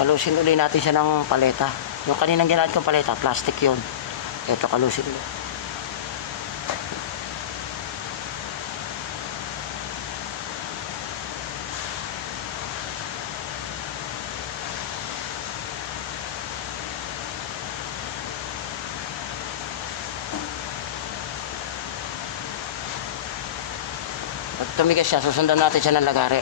Kalusin ulit natin siya ng paleta. Yung kaninang ginamit kong paleta, plastic yun. Ito, kalusin ulit. Pag tumigas siya, susundan natin siya ng lagari.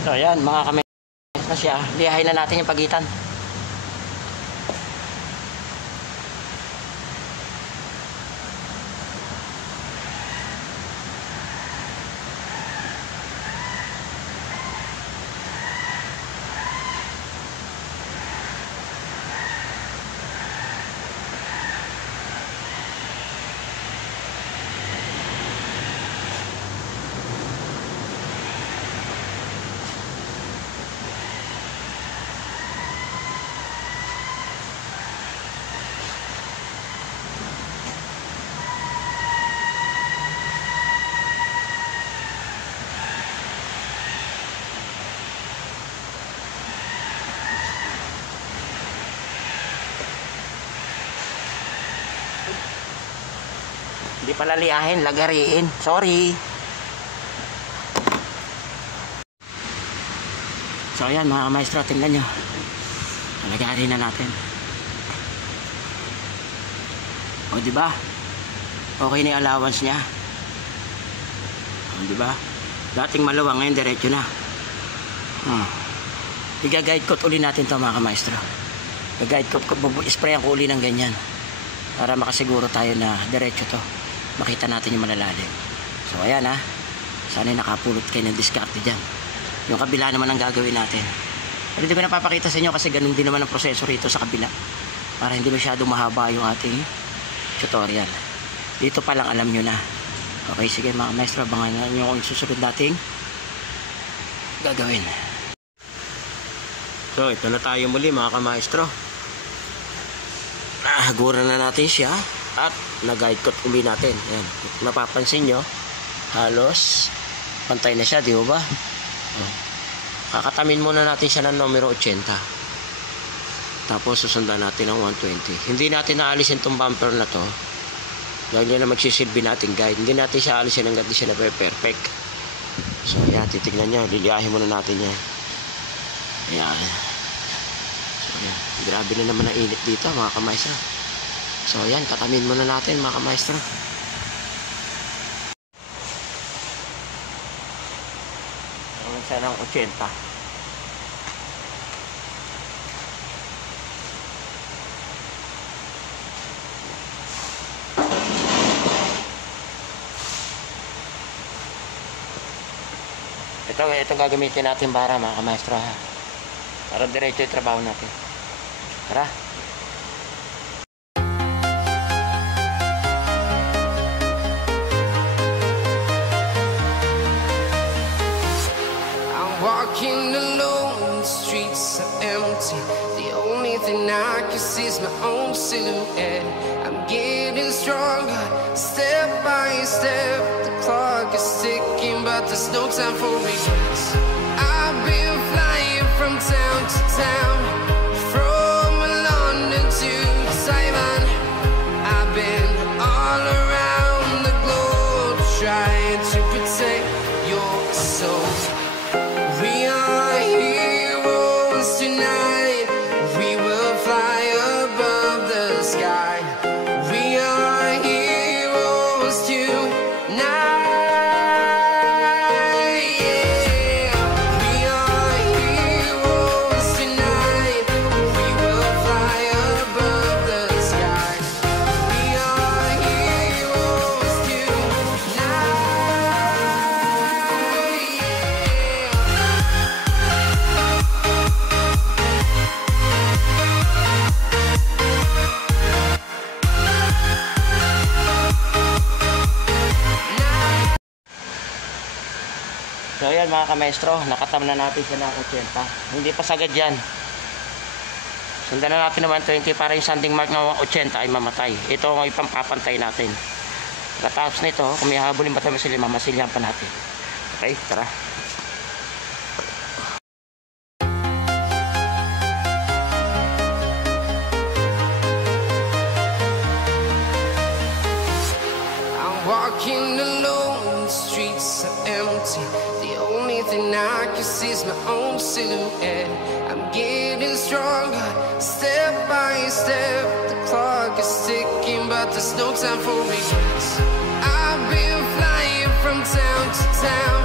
So ayan mga kamay na siya, liyahin na natin yung pagitan. Hindi pala liyahin, lagariin. Sorry. So ayan mga maestro, tingnan nyo. Lagarin na natin. O diba? Okay na yung allowance niya. O diba? Dating maluwang, ngayon diretso na. I-guide coat uli natin to mga maestro. I-guide coat, sprayan ko uli ng ganyan. Para makasiguro tayo na diretso to. Makita natin yung malalalim. So ayan ha, sana nakapulot kayo ng diskarte dyan. Yung kabila naman ang gagawin natin. Pero hindi ko napapakita sa inyo kasi ganun din naman ang proseso rito sa kabila, para hindi masyadong mahaba yung ating tutorial. Dito pa lang alam nyo na. Okay, sige mga maestro, abangan nyo kung susunod nating gagawin. So ito na tayo muli mga kamaestro. Nahaguran na natin siya at nag-guide coat uli natin. Ayan. Napapansin nyo, halos pantay na siya, di ba? Kakatamin muna natin siya ng numero 80. Tapos susundan natin ng 120. Hindi natin naalisin itong bumper na to dahil yan na magsisilbi natin guide. Hindi natin siya alisin hanggat di siya na perfect. So ayan, titignan nyo, liliyahin muna natin yan. Ayan. So ayan, grabe na naman ang init dito mga kamaestro. So ayan, katamin muna natin mga kamaestro. Ang siya ng 80. Ito gagamitin natin para mga kamaestro ha. Para diretso yung trabaho natin. Tara. Walking alone, the streets are empty. The only thing I can see is my own silhouette. I'm getting stronger, step by step. The clock is ticking, but there's no time for regrets. I've been flying from town to town, from London to Taiwan. I've been all around the globe, trying to protect your soul. We are heroes tonight. We will fly above the sky. We are heroes tonight. Yeah. We are heroes tonight. So ayan mga kamaestro, nakatam na natin siya ng 80. Hindi pa sagad yan. Sundan na natin naman 20 para yung sanding mark ng 80 ay mamatay. Ito ang ipampapantay natin. Pagkatapos nito, kung may habulin ba tayo mamasilyan pa natin. Okay, tara. Walking alone, the streets are empty. The only thing I can see is my own silhouette. I'm getting stronger, step by step. The clock is ticking, but there's no time for regrets. I've been flying from town to town,